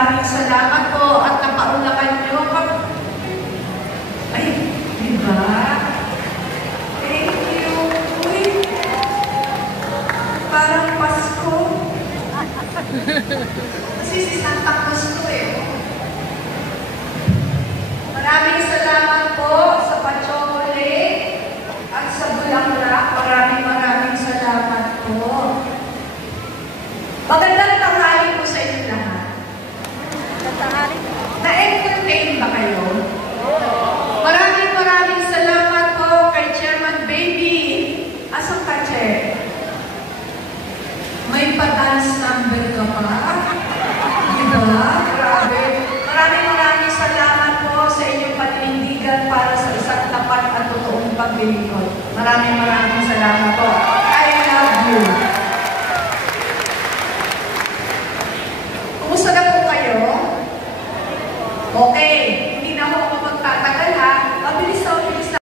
maraming salamat po at napaulakan nyo. Ay, diba? Thank you. Uy, parang Pasko. Kasi si Santa Cruz to eh. Maraming salamat po sa pa-chocolate at sa bulaklak. Maraming salamat po. Magandang tanghali po sa inyo lahat. Na-entertain ba kayo? Maraming salamat po kay Chairman Baby. Asang ka, Che? May pa-dance number ka pa? Diba? Grabe. Maraming salamat po sa inyong paninindigan para sa isang tapat at totoong paglilingkod. Maraming salamat po.